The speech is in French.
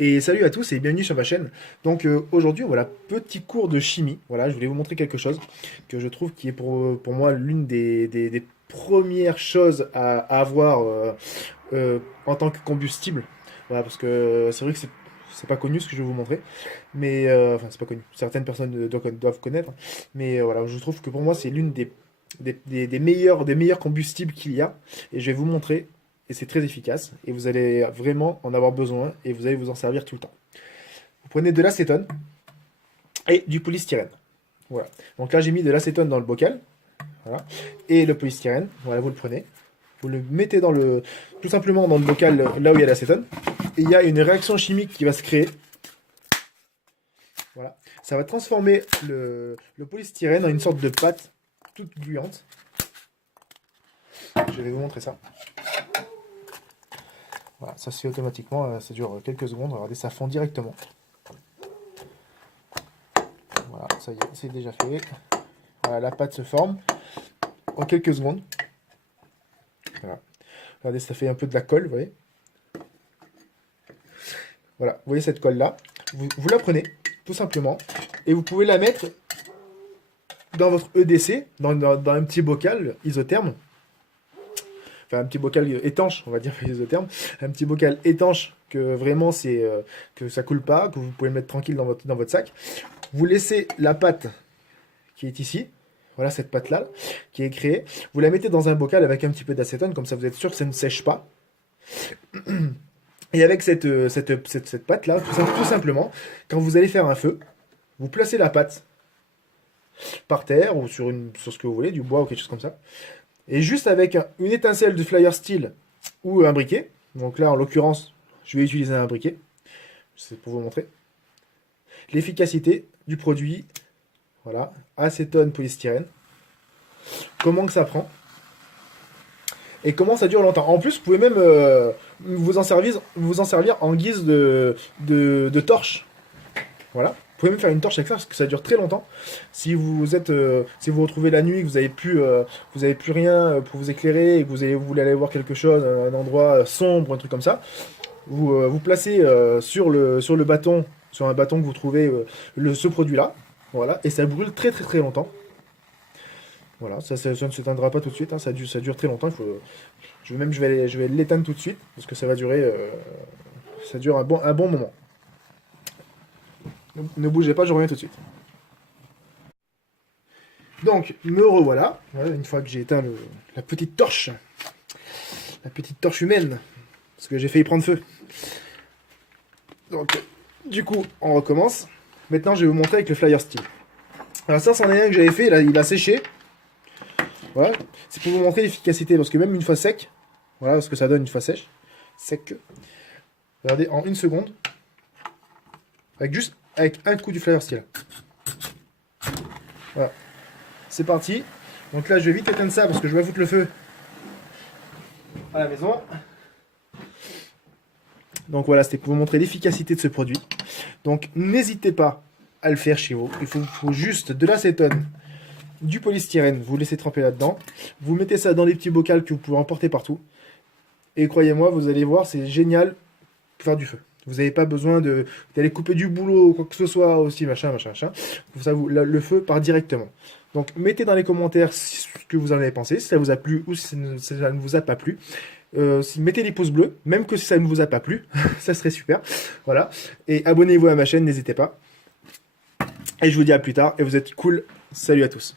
Et salut à tous et bienvenue sur ma chaîne. Donc aujourd'hui, voilà, petit cours de chimie. Voilà, je voulais vous montrer quelque chose que je trouve qui est pour moi l'une des premières choses à avoir en tant que combustible. Voilà, parce que c'est vrai que c'est pas connu ce que je vais vous montrer, mais enfin c'est pas connu. Certaines personnes doivent connaître, mais voilà, je trouve que pour moi c'est l'une des meilleurs combustibles qu'il y a, et je vais vous montrer. Et c'est très efficace, et vous allez vraiment en avoir besoin, et vous allez vous en servir tout le temps. Vous prenez de l'acétone et du polystyrène. Voilà. Donc là, j'ai mis de l'acétone dans le bocal, voilà, et le polystyrène. Voilà, vous le prenez, vous le mettez tout simplement dans le bocal là où il y a l'acétone, et il y a une réaction chimique qui va se créer. Voilà. Ça va transformer le polystyrène en une sorte de pâte toute gluante. Je vais vous montrer ça. Voilà, ça se fait automatiquement, ça dure quelques secondes. Regardez, ça fond directement. Voilà, ça y est, c'est déjà fait. Voilà, la pâte se forme en quelques secondes. Voilà. Regardez, ça fait un peu de la colle, vous voyez. Voilà, vous voyez cette colle-là. Vous la prenez, tout simplement, et vous pouvez la mettre dans votre EDC, dans un petit bocal isotherme. Enfin, un petit bocal étanche, on va dire isotherme, un petit bocal étanche que vraiment que ça coule pas, que vous pouvez le mettre tranquille dans votre sac. Vous laissez la pâte qui est ici, voilà cette pâte là qui est créée, vous la mettez dans un bocal avec un petit peu d'acétone, comme ça vous êtes sûr que ça ne sèche pas. Et avec cette pâte là, tout simplement, quand vous allez faire un feu, vous placez la pâte par terre ou sur ce que vous voulez, du bois ou quelque chose comme ça. Et juste avec une étincelle de Flyer Steel ou un briquet, donc là en l'occurrence je vais utiliser un briquet, c'est pour vous montrer l'efficacité du produit. Voilà, acétone polystyrène, comment que ça prend et comment ça dure longtemps. En plus vous pouvez même vous en servir en guise de torche. Voilà. Vous pouvez même faire une torche avec ça parce que ça dure très longtemps. Si vous vous retrouvez la nuit, que vous avez plus rien pour vous éclairer et que vous voulez aller voir quelque chose, un endroit sombre, un truc comme ça, vous placez sur le bâton, sur un bâton que vous trouvez ce produit-là, voilà, et ça brûle très très très longtemps. Voilà, ça ne s'éteindra pas tout de suite, hein, ça dure très longtemps. Je vais l'éteindre tout de suite parce que ça va durer, ça dure un bon moment. Ne bougez pas, je reviens tout de suite. Donc, me revoilà. Voilà, une fois que j'ai éteint la petite torche humaine, parce que j'ai failli prendre feu. Donc, du coup, on recommence. Maintenant, je vais vous montrer avec le Flyer Steel. Alors ça, c'en est un que j'avais fait, là, il a séché. Voilà, c'est pour vous montrer l'efficacité, parce que même une fois sec, voilà ce que ça donne une fois sec. Regardez, en une seconde, avec un coup du Flyer Steel. Voilà, c'est parti. Donc là, je vais vite éteindre ça parce que je vais foutre le feu à la maison. Donc voilà, c'était pour vous montrer l'efficacité de ce produit. Donc n'hésitez pas à le faire chez vous. Il faut juste de l'acétone, du polystyrène, vous laissez tremper là-dedans. Vous mettez ça dans des petits bocals que vous pouvez emporter partout. Et croyez-moi, vous allez voir, c'est génial pour faire du feu. Vous n'avez pas besoin d'aller couper du boulot ou quoi que ce soit aussi, machin. Pour ça, le feu part directement. Donc, mettez dans les commentaires ce que vous en avez pensé, si ça vous a plu ou si ça ne vous a pas plu. Mettez des pouces bleus, même que si ça ne vous a pas plu, ça serait super. Voilà. Et abonnez-vous à ma chaîne, n'hésitez pas. Et je vous dis à plus tard, et vous êtes cool. Salut à tous.